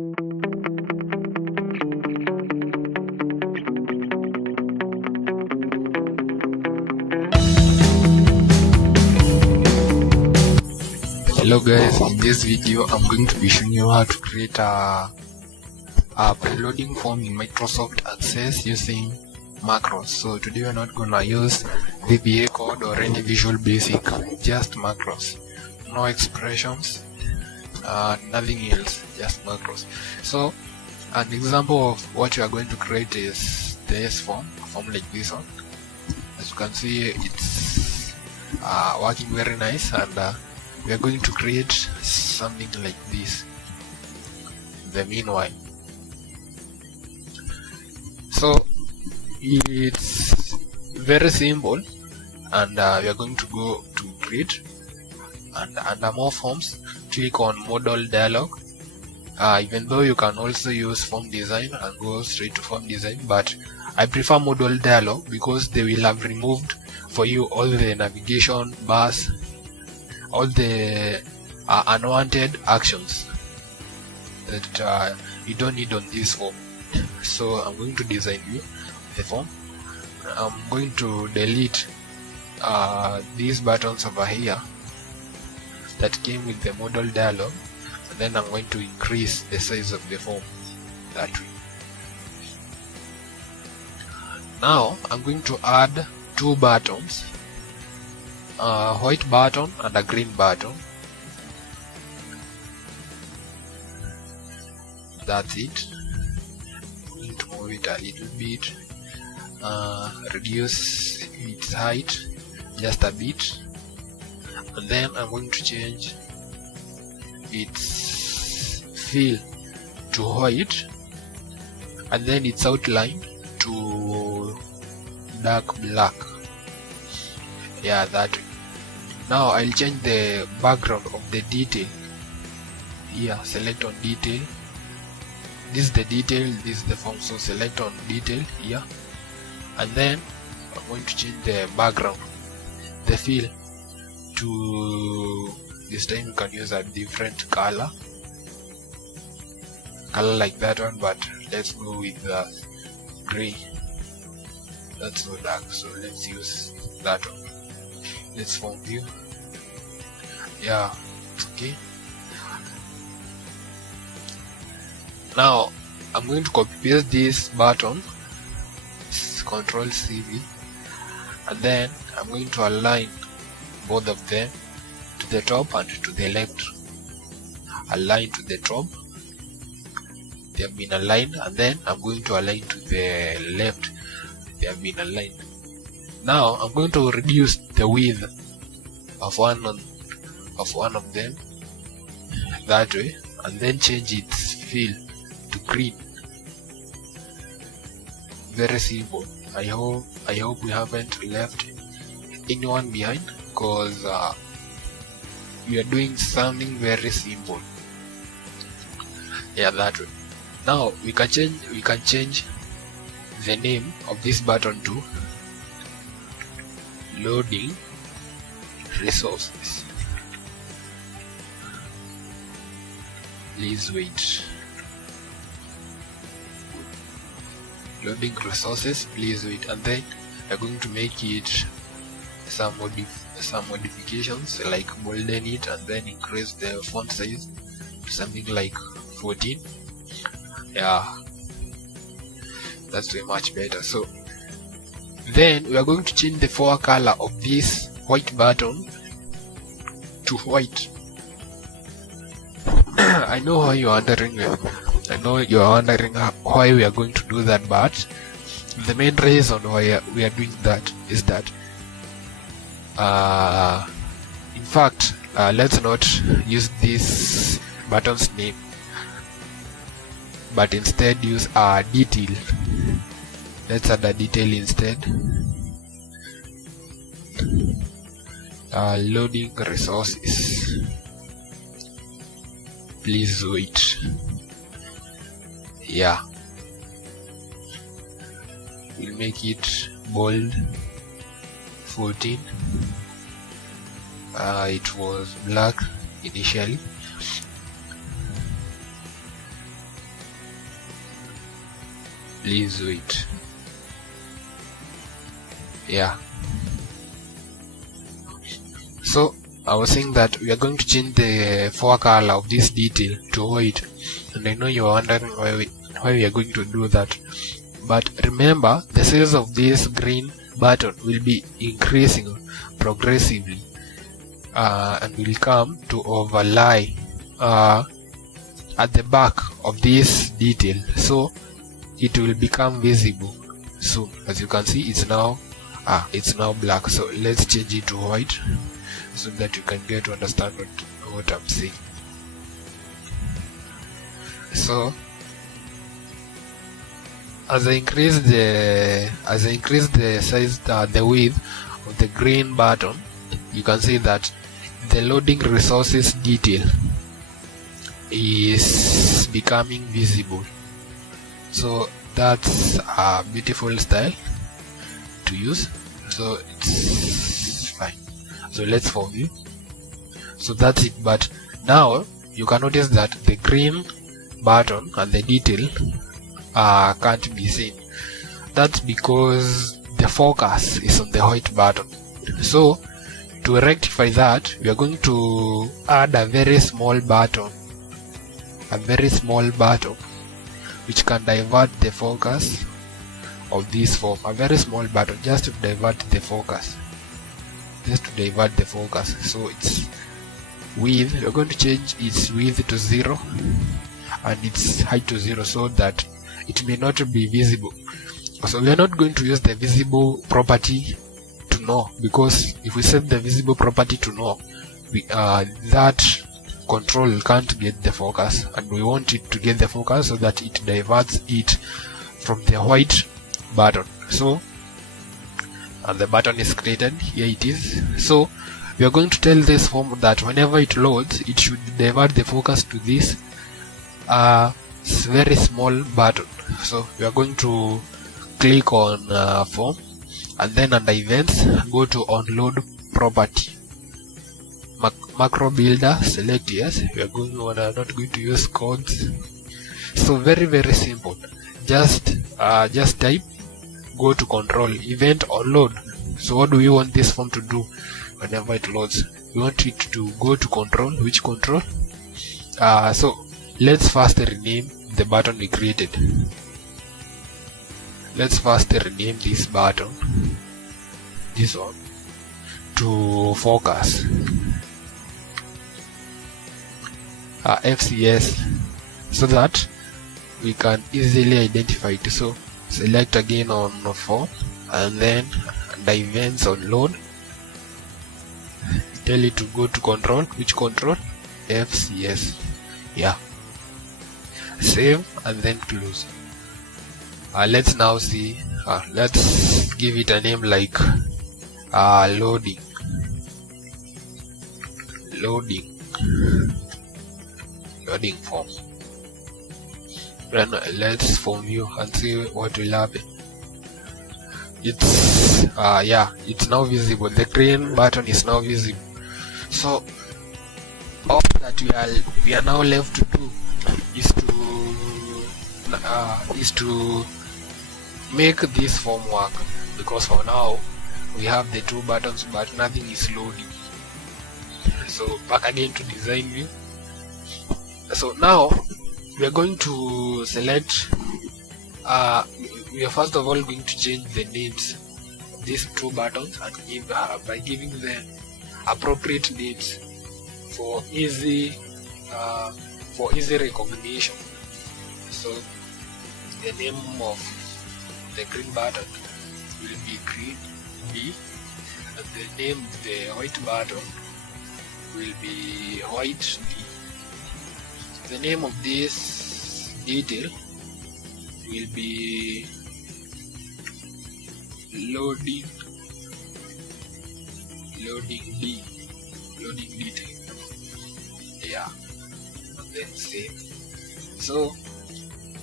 Hello guys, in this video I'm going to be showing you how to create a preloading form in Microsoft Access using MACROS. So today we're not gonna use VBA code or any Visual Basic, just MACROS. No expressions, nothing else, just MACROS. So an example of what you are going to create is this form, a form like this one. As you can see, it's working very nice, and we are going to create something like this in the meanwhile. So it's very simple, and we are going to go to create, and under more forms click on model dialog. Even though you can also use form design and go straight to form design, but I prefer model dialog because they will have removed for you all the navigation bars, all the unwanted actions that you don't need on this form. So I'm going to design you the form. I'm going to delete these buttons over here that came with the model dialog, and then I'm going to increase the size of the form that way. Now I'm going to add two buttons, a white button and a green button. That's it. I'm going to move it a little bit, reduce its height just a bit, and then I'm going to change its fill to white, and then its outline to dark black. Yeah, that way. Now I'll change the background of the detail. Here, select on detail. This is the detail, this is the form, so select on detail here, and then I'm going to change the background, the fill, to this time you can use a different color like that one, but let's go with the gray. That's so dark, so let's use that one. Let's form view. Yeah, okay. Now I'm going to copy paste this button, Control CV, and then I'm going to align both of them to the top and to the left. Align to the top, they have been aligned, and then I'm going to align to the left, they have been aligned. Now I'm going to reduce the width of one of them that way, and then change its fill to green. Very simple. I hope we haven't left anyone behind, because we are doing something very simple. Yeah, that way. Now we can change the name of this button to loading resources. Please wait. Loading resources, please wait, and then we're going to make it some modifications, like bolden it and then increase the font size to something like 14. Yeah, that's way much better. So then we are going to change the fore color of this white button to white. I know how you're wondering why we are going to do that, but the main reason why we are doing that is that in fact, let's not use this button's name, but instead use a detail. Let's add a detail instead. Loading resources. Please wait. Yeah, we'll make it bold 14. It was black initially. Please wait. Yeah, so I was saying that we are going to change the forecolor of this detail to white, and I know you are wondering why we are going to do that. But remember, the size of this green button will be increasing progressively, and will come to overlay at the back of this detail, so it will become visible soon. As you can see, it's now black. So let's change it to white so that you can get to understand what I'm saying. So as I increase the size, the width of the green button, you can see that the loading resources detail is becoming visible. So that's a beautiful style to use, so it's fine. So let's form view. So that's it. But now you can notice that the green button and the detail can't be seen. That's because the focus is on the white button. So to rectify that, we are going to add a very small button, which can divert the focus of this form. A very small button, just to divert the focus. So its width, we're going to change its width to 0 and its height to 0, so that it may not be visible. So we are not going to use the visible property to no, because if we set the visible property to no, that control can't get the focus, and we want it to get the focus so that it diverts it from the white button. So the button is created, here it is. So we are going to tell this form that whenever it loads, it should divert the focus to this very small button. So we are going to click on form, and then under events, go to onload property, macro builder, select yes. We are not going to use codes. So very simple. Just type, go to control, event onload. So what do we want this form to do whenever it loads? We want it to go to control. Which control? So let's first rename the button we created. Let's first rename this button, this one, to focus, FCS, so that we can easily identify it. So select again on form, and then under events on load, tell it to go to control. Which control? FCS. Yeah, save and then close. Let's now see, let's give it a name like loading form. Then let's form view and see what will happen. It's it's now visible. The green button is now visible. So all that we are now left to do is to make this form work, because for now we have the two buttons but nothing is loading. So back again to design view. So now we are going to select, we are first of all going to change the names of these two buttons, and give by giving them appropriate names for easy recognition. So the name of the green button will be green B, and the name of the white button will be white D. The name of this detail will be loading detail. Yeah, and then save. So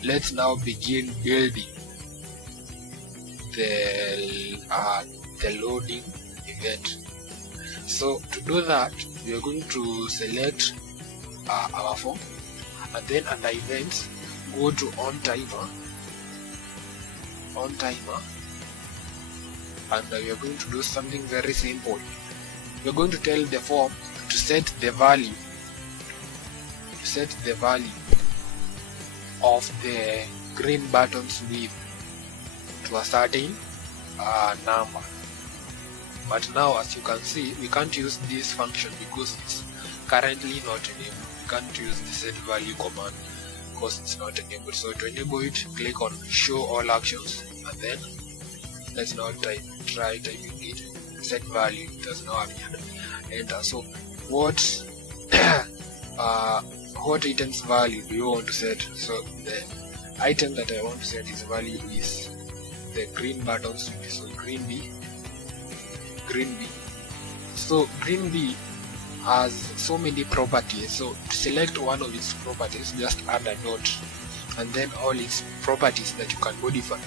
let's now begin building the loading event. So to do that, we are going to select our form, and then under events, go to on timer, on timer, and we are going to do something very simple. We are going to tell the form to set the value of the green buttons width to a certain number. But now, as you can see, we can't use this function because it's currently not enabled. We can't use the set value command because it's not enabled. So to enable it, click on show all actions, and then let's now try typing it. Set value, it has now appeared. Enter. So what items value do you want to set? So the item that I want to set its value is the green buttons. So green B. So green B has so many properties. So to select one of its properties, just add a dot, and then all its properties that you can modify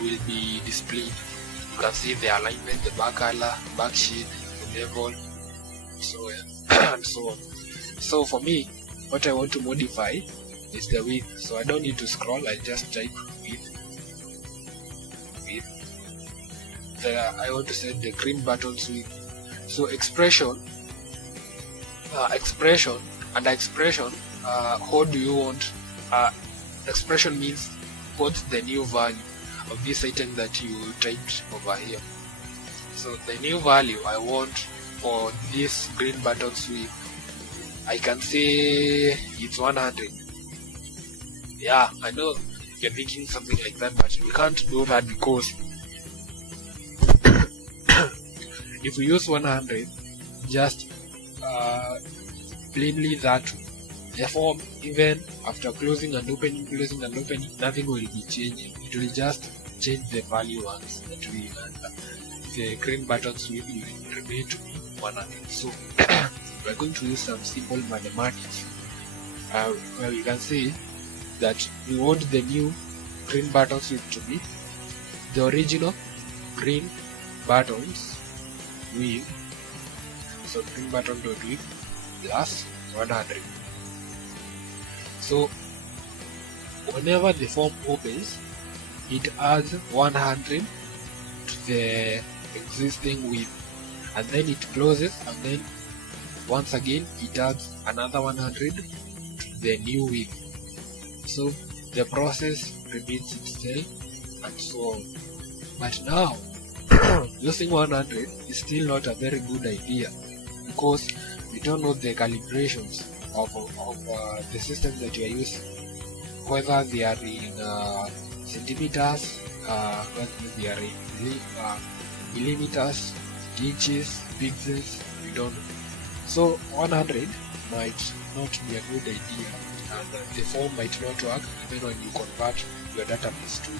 will be displayed. You can see the alignment, the back color, back shade, the level, so and so on. So for me, what I want to modify is the width. So I don't need to scroll. I just type width. I want to set the green buttons width. So expression. How do you want? Expression means what's the new value of this item that you typed over here. So the new value I want for this green buttons width, I can say it's 100. Yeah, I know you're thinking something like that, but we can't do that because if we use 100, just plainly that the form, even after closing and opening, nothing will be changing. It will just change the value once that we the green buttons will remain to be 100. So we're going to use some simple mathematics where we can say that we want the new green buttons to be the original green buttons with, so green button dot width plus 100. So whenever the form opens, it adds 100 to the existing width, and then it closes, and then once again it adds another 100 to the new width. So the process repeats itself and so on. But now using 100 is still not a very good idea because we don't know the calibrations of the system that you are using, whether they are in centimeters, whether they are in millimeters, inches, pixels, we don't know. So 100 might not be a good idea, and the form might not work even when you convert your database to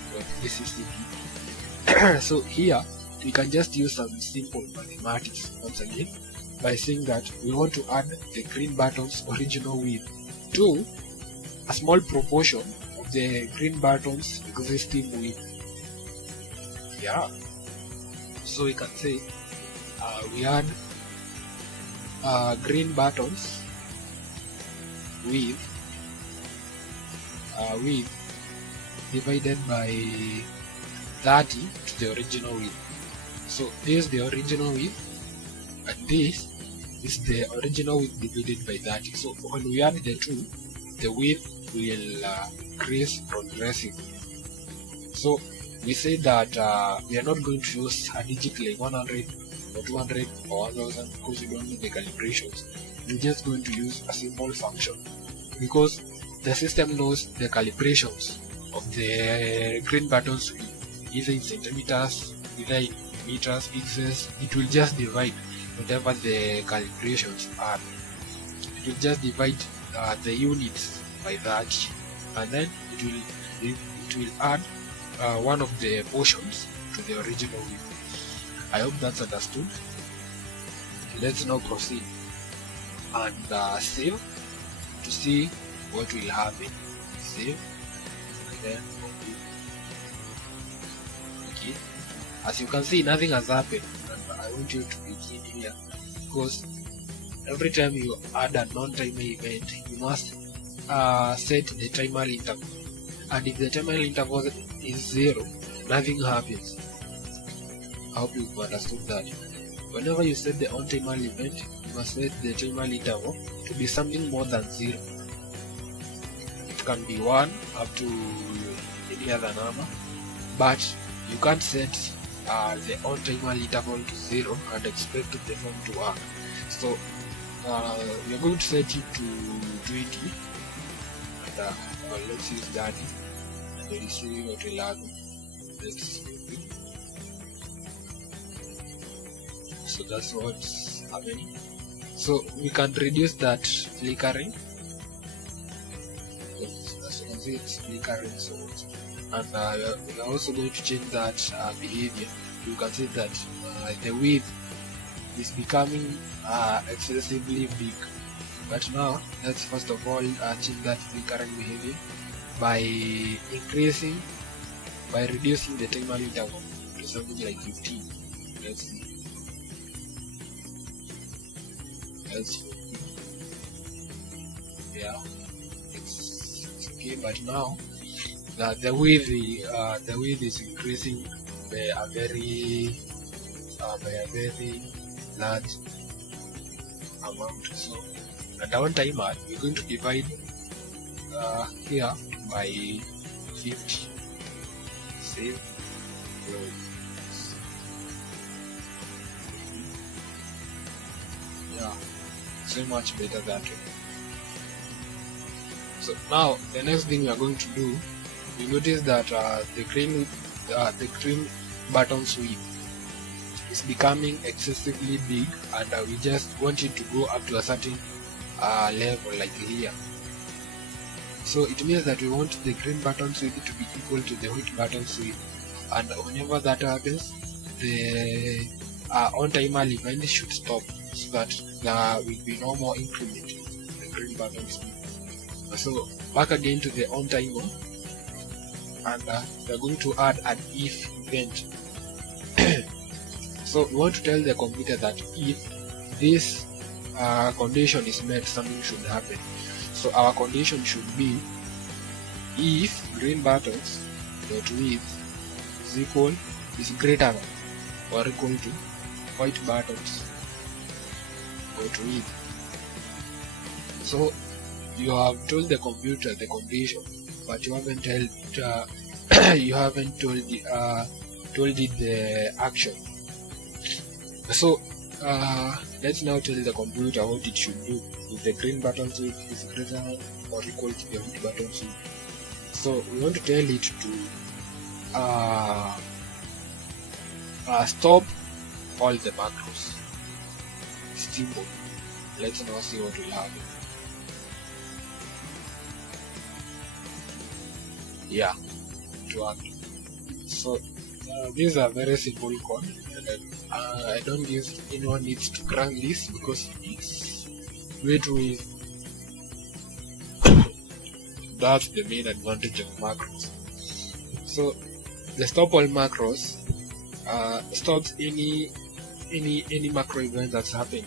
SCP. So here we can just use some simple mathematics once again by saying that we want to add the green buttons original width to a small proportion of the green buttons existing width. Yeah. So we can say we add green buttons width divided by 30 to the original width. So this is the original width, and this is the original width divided by 30. So when we add the two, the width will increase progressively. So we say that we are not going to use a digit like 100 or 200 or 1000 because we don't know the calibrations. We're just going to use a simple function because the system knows the calibrations of the green buttons either in centimeters, either in meters, pixels. It will just divide whatever the calibrations are. It will just divide the units by that, and then it will add one of the portions to the original width. I hope that's understood. Let's now proceed and save to see what will happen. Save and then complete. Okay, as you can see, nothing has happened, and I want you to begin here because every time you add a non-timer event, you must set the timer interval, and if the timer interval is 0, nothing happens. I hope you've understood that. Whenever you set the on timer event, you must set the timer interval to be something more than 0. It can be 1 up to any other number, but you can't set the on timer interval to 0 and expect the form to work. So we are going to set it to 20, and let's use that, and we'll see what will happen. So that's what's happening. So we can reduce that flickering, as you can see it's flickering so much, and we are also going to change that behavior. You can see that the width is becoming excessively big, but now let's first of all change that flickering behavior by reducing the timer interval to something like 15. Let's see. Yeah, it's okay, but now the width is increasing by a very large amount. So at our timer we're going to divide here by 50. Save. Yeah, so much better that way. So now the next thing we are going to do, you notice that the green button's width is becoming excessively big, and we just want it to go up to a certain level, like here. So it means that we want the green button's width to be equal to the white button's width, and whenever that happens, the on timer event should stop, so that there will be no more increment in the green button's width. So back again to the on timer, and we are going to add an if event. So we want to tell the computer that if this condition is met, something should happen. So our condition should be if green buttons dot width is greater than or equal to white buttons dot width. So you have told the computer the condition, but you haven't told it the action. So let's now tell the computer what it should do if the green button's width is greater than or equal to the white button's width. So we want to tell it to stop all the macros. Simple. Let's now see what will happen. Yeah, it worked. So these are very simple code, and I don't think anyone needs to crank this because it's way too easy. That's the main advantage of macros. So the stop all macros stops any macro event that's happening,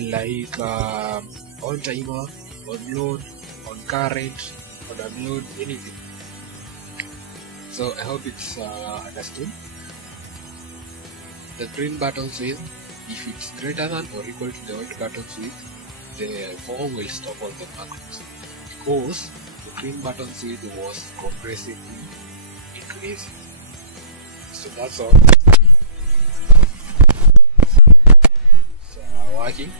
like on timer, on load, on current, on upload, anything. So I hope it's understood. The green button's width, if it's greater than or equal to the white button's width, the form will stop all the macros, because the green button's width was compressively increasing. So that's all. So working.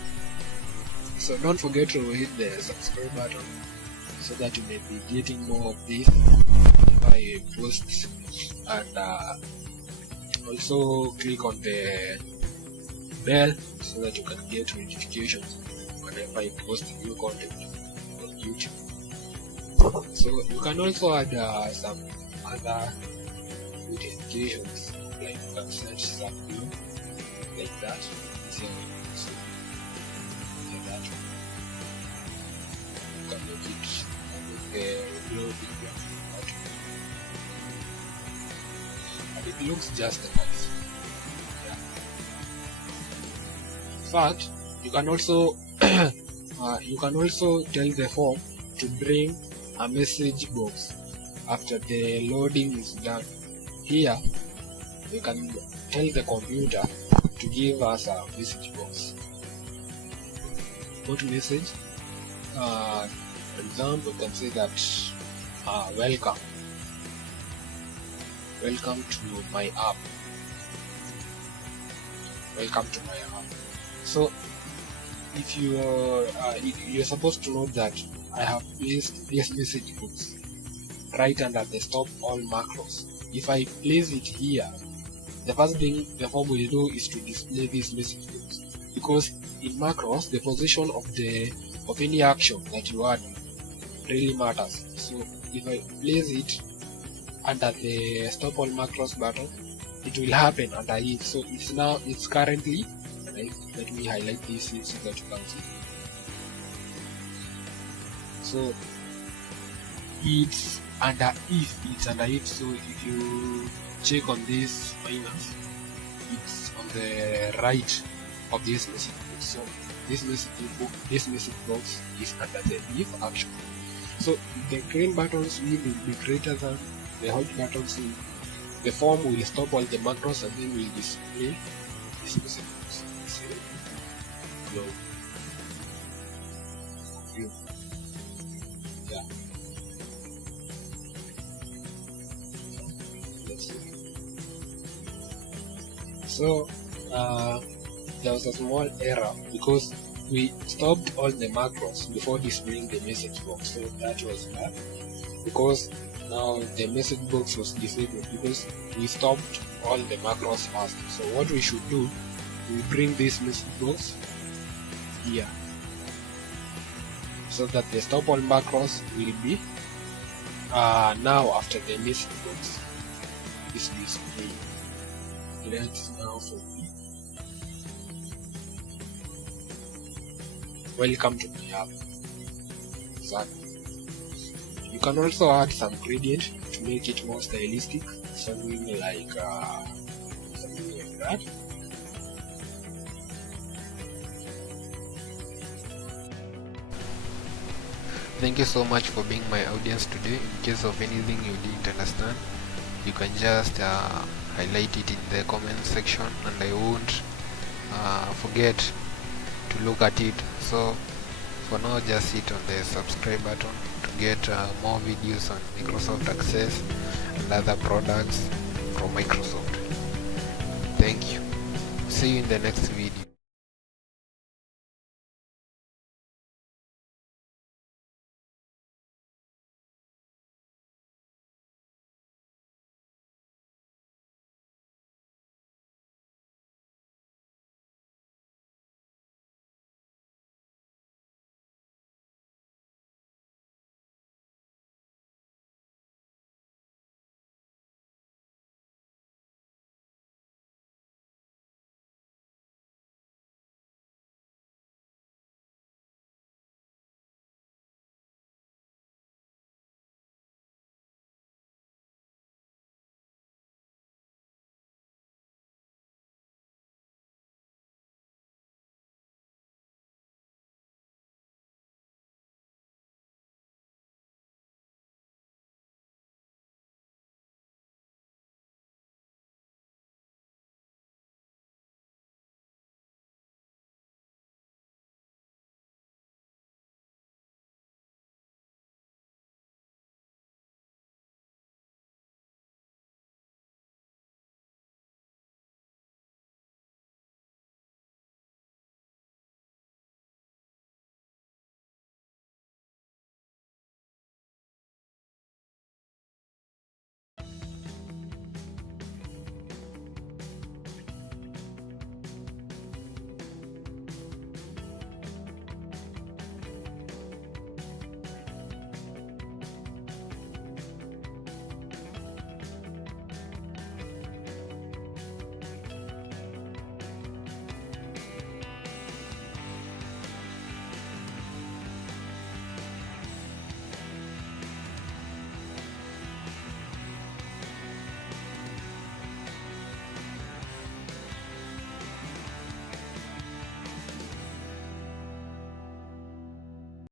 So don't forget to hit the subscribe button so that you may be getting more of this by posts, and also click on the bell so that you can get notifications whenever I post new content on YouTube. So you can also add some other notifications, like you can search some blue like that. So like that. You can make it the blue video, and it looks just nice. Yeah. In fact, you can also tell the form to bring a message box after the loading is done. here we can tell the computer to give us a message box. What message? For example, we can say that welcome to my app. Welcome to my app. So if you're supposed to know that I have placed this message box right under the stop all macros. If I place it here, the first thing the form will do is to display this message box, because in macros the position of any action that you add really matters. So if I place it under the stop all macros button, it will happen under it. So it's currently, let me highlight this so that you can see. So it's under if. So if you check on this minus, it's on the right of this message box. So this message box is under the if action. So the green buttons will be greater than the white buttons. The form will stop all the macros and then will display this message box. Yeah. Let's see. So there was a small error because we stopped all the macros before displaying the message box. So that was bad, because now the message box was disabled because we stopped all the macros first. So what we should do, we bring this message box here so that the stop all macros will be now after the message box is displayed. Let's now for me. Welcome to my app. Exactly. You can also add some gradient to make it more stylistic, something like that. Thank you so much for being my audience today. In case of anything you didn't understand, you can just highlight it in the comment section, and I won't forget to look at it. So for now, just hit on the subscribe button to get more videos on Microsoft Access and other products from Microsoft. Thank you. See you in the next video.